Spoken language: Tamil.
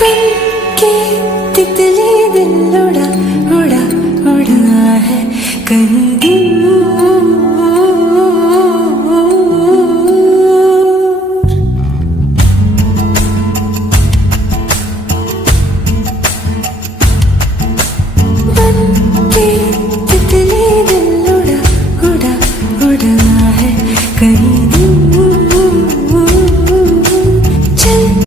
बन के तितली दिल उड़ा उड़ा उड़ा है कहीं दूर।